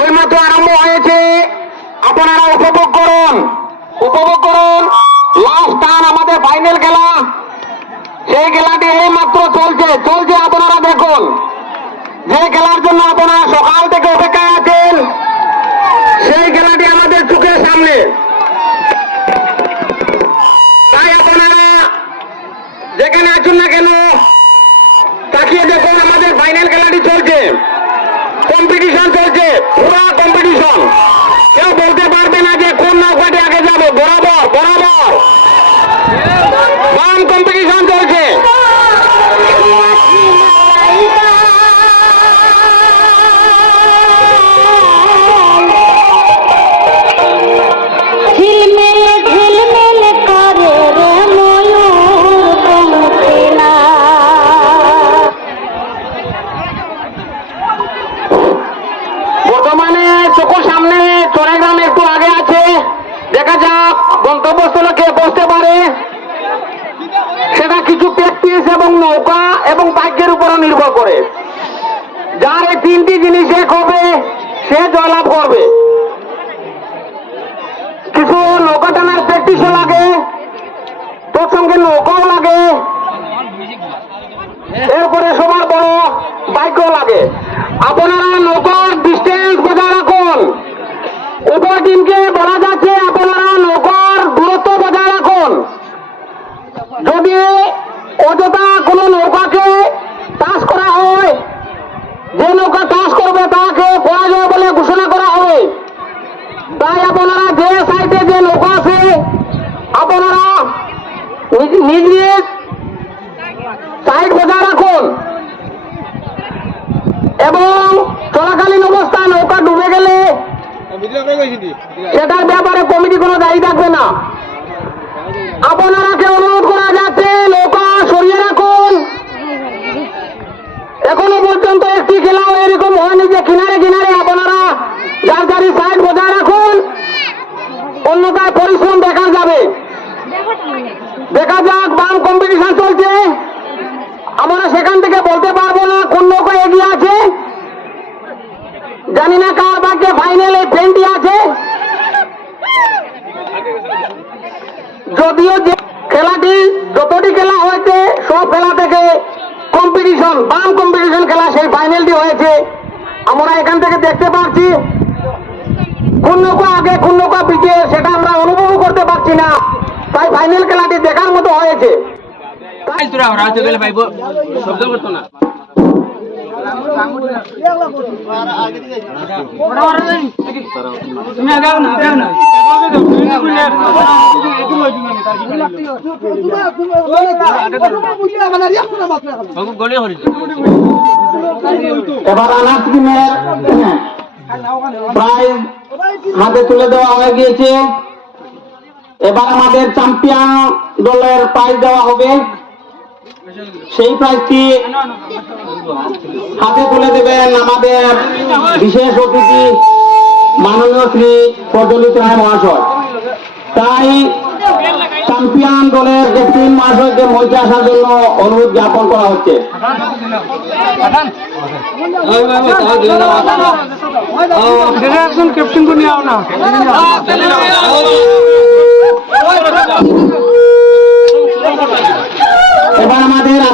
ওই মাত্র আরম্ভ হয়েছে। আপনারা উপভোগ করুন। উপভোগ করুন। আমাদের ফাইনাল খেলা। সেই খেলাটি এই মাত্র চলছে। চলছে আপনারা দেখুন। যে খেলার জন্য আপনারা সকাল থেকে অপেক্ষায় আছেন, সেই খেলাটি আমাদের চোখের সামনে। তাই আপনারা যেখানে আছেন না কেন তাকিয়ে দেখুন আমাদের ফাইনাল খেলাটি চলছে কম্পিটিশন চলছে পুরো কম্পিটিশন কেউ বলতে পারবে না যে কোন নৌকাটি আগে যাব। বরাবর বরাবর। কম্পিটিশন চড়াইগ্রাম একটু আগে আছে। দেখা যাক গন্তব্যস্থলে কে বসতে পারে। সেটা কিছু প্র্যাকটিস এবং নৌকা এবং ভাগ্যের উপরও নির্ভর করে। যার এই তিনটি জিনিস এক হবে, সে জয়লাভ করবে। কিছু নৌকা টানার প্র্যাকটিসও লাগে। তোর সঙ্গে নৌকাও লাগে এরপরে সবার বড় বাইকও লাগে আপনারা নৌকার ডিস্টেন্স বজায় রাখুন উভয় টিমকে বলা যাচ্ছে আপনারা নৌকার দূরত্ব বজায় রাখুন যদি অযথা কোনো নৌকাকে টাচ করা হয় যে নৌকা টাচ করবে তাকে পরাজয় বলে ঘোষণা করা হবে তাই আপনারা যে সাইডে যে নৌকা আছে আপনারা নিজ নিজ সাইড বজায় রাখুন। এবং চলাকালীন অবস্থা নৌকা ডুবে গেলে সেটার ব্যাপারে কমিটি কোনো দায়ী থাকবে না। আপনারাকে অনুরোধ করা যাচ্ছে নৌকা সরিয়ে রাখুন এখনও পর্যন্ত একটি খেলাও এরকম হয়নি যে কিনারে কিনারে আপনারা যার যারি সাইড বজায় রাখুন অন্যথায় পরিশ্রম দেখা যাবে দেখা যাক বাম চলছে আমরা সেখান থেকে বলতে পারব না কোন নৌকা এগিয়ে আছে। জানি না কার ভাগ্যে ফাইনালে ট্রেনটি আছে। যদিও যে খেলাটি, যতটি খেলা হয়েছে, সব খেলা থেকে কম্পিটিশন বাম কম্পিটিশন খেলা সেই ফাইনালটি হয়েছে। আমরা এখান থেকে দেখতে পাচ্ছি, কোন নৌকা আগে, কোন নৌকা পিছিয়ে, সেটা আমরা অনুভব করতে পারছি না। তাই ফাইনাল খেলাটি দেখার মতো হয়েছে। গেলে শব্দ করতো না। এবার হাতে তুলে দেওয়া হয়ে গিয়েছে। এবার আমাদের চ্যাম্পিয়ন দলের প্রাইজ দেওয়া হবে। সেই প্রাইজটি হাতে তুলে দেবেন আমাদের বিশেষ অতিথি মাননীয় শ্রী প্রজ্বলিত রায় মহাশয় তাই চ্যাম্পিয়ন দলের ক্যাপ্টেন মহাশয়কে মঞ্চে আসার জন্য অনুরোধ জ্ঞাপন করা হচ্ছে এবার আমাদের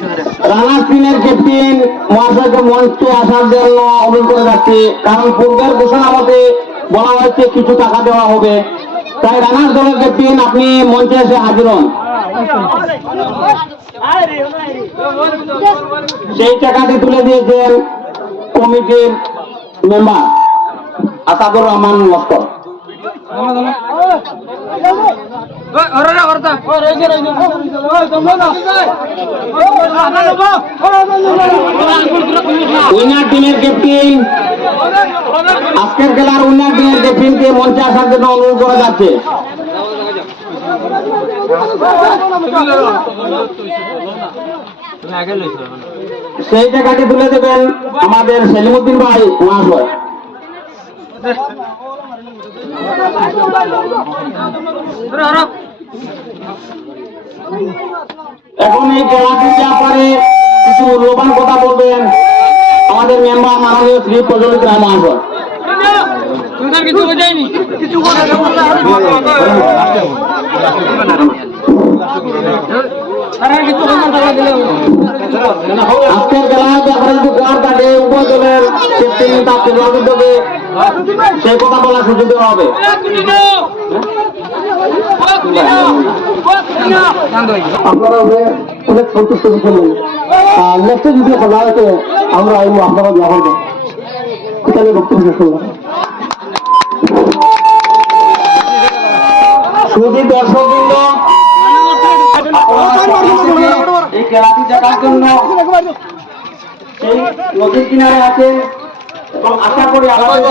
প্রদ্যুৎ চ্যাটার্জী মহাশয়। রানা সিংয়ের ক্যাপ্টেন মহাশয়কে মঞ্চে আসার জন্য অনুরোধ করে যাচ্ছি। কারণ পূর্বের ঘোষণা মতে বলা হয়েছে কিছু টাকা দেওয়া হবে। তাই রানার দলের ক্যাপ্টেন আপনি মঞ্চে এসে হাজির হন। সেই টাকাটি তুলে দিয়েছেন কমিটির মেম্বার আসাদুর রহমান লস্কর। টিমের আজকের খেলার উইনার দিনের টিমকে মঞ্চে আসার জন্য অনুরোধ করা যাচ্ছে। সেই জায়গাটি তুলে দেবেন আমাদের সেলিমুদ্দিন ভাই মহাশয় এখন এই খেলাটির ব্যাপারে কিছু মূল্যবান কথা বলবেন। আমাদের মেম্বার মাননীয় শ্রী প্রজ্বলিত রায় কিছু বোঝায়নি কিছু খেলার ব্যাপারে যদি কার থাকে উভয় দলের ক্যাপ্টেন সেই কথা বলার সুযোগ দেওয়া হবে। আপনারা অনেক সন্তুষ্ট ছিলেন আর নেক্সটে যদি খেলা আছে আমরা আপনারা বক্তব্য শেষ করলাম। শুধু দর্শকবৃন্দ এই খেলাটি দেখার জন্য সেই নদীর কিনারে আছেন এবং আশা করি আমাদের